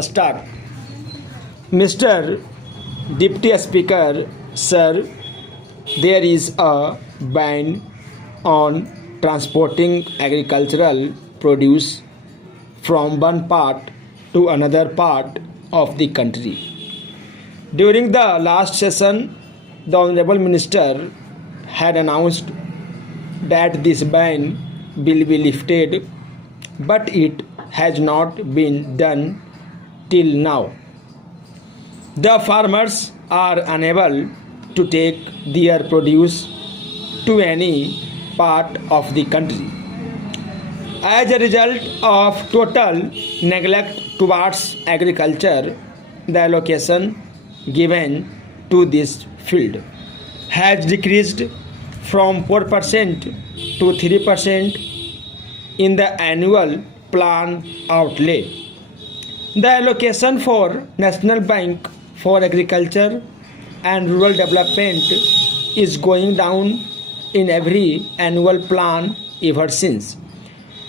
Start. Mr. Deputy Speaker, sir, there is a ban on transporting agricultural produce from one part to another part of the country. During the last session, the Honorable Minister had announced that this ban will be lifted, but it has not been done till now. The farmers are unable to take their produce to any part of the country. As a result of total neglect towards agriculture, the allocation given to this field has decreased from 4% to 3% in the annual plan outlay. The allocation for National Bank for Agriculture and Rural Development is going down in every annual plan ever since.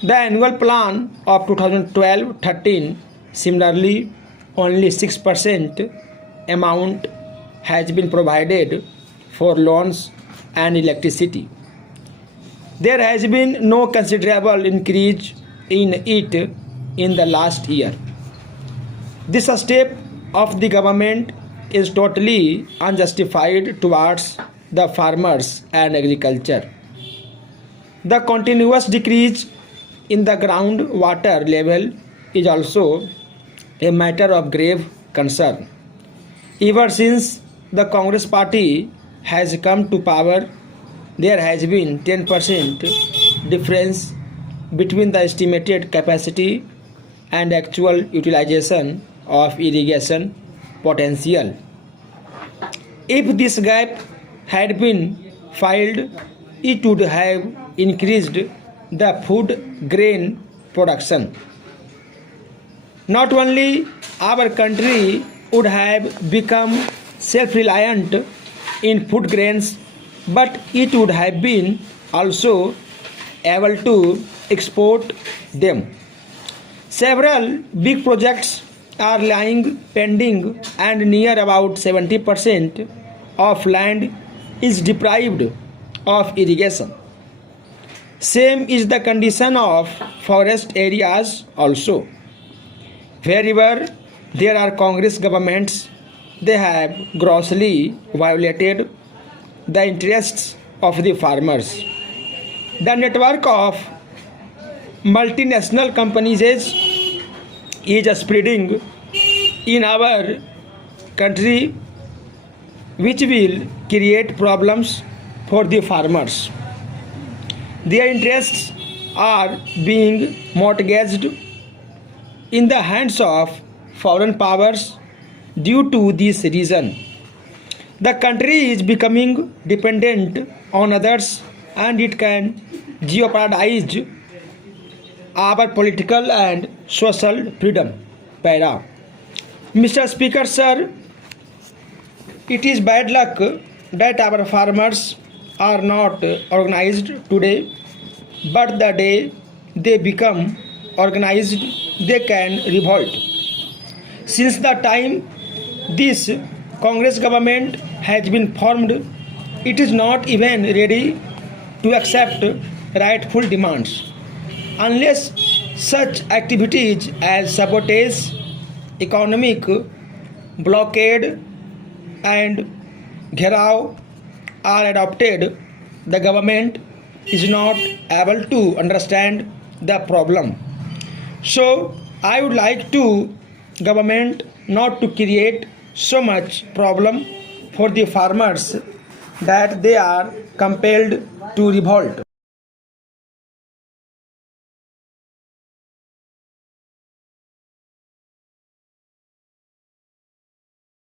The annual plan of 2012-13, similarly, only 6% amount has been provided for loans and electricity. There has been no considerable increase in it in the last year. This step of the government is totally unjustified towards the farmers and agriculture. The continuous decrease in the groundwater level is also a matter of grave concern. Ever since the Congress party has come to power, there has been 10% difference between the estimated capacity and actual utilization of irrigation potential. If this gap had been filled, it would have increased the food grain production. Not only our country would have become self-reliant in food grains, but it would have been also able to export them. Several big projects are lying pending, and near about 70% of land is deprived of irrigation. Same is the condition of forest areas also. Wherever there are Congress governments, they have grossly violated the interests of the farmers. The network of multinational companies is spreading in our country, which will create problems for the farmers. Their interests are being mortgaged in the hands of foreign powers. Due to this reason, the country is becoming dependent on others, and it can jeopardize our political and social freedom. Para. Mr. Speaker, sir, it is bad luck that our farmers are not organized today, but the day they become organized, they can revolt. Since the time this Congress government has been formed, it is not even ready to accept rightful demands. Unless such activities as sabotage, economic blockade, and gherao are adopted, the government is not able to understand the problem. So I would like to government not to create so much problem for the farmers that they are compelled to revolt.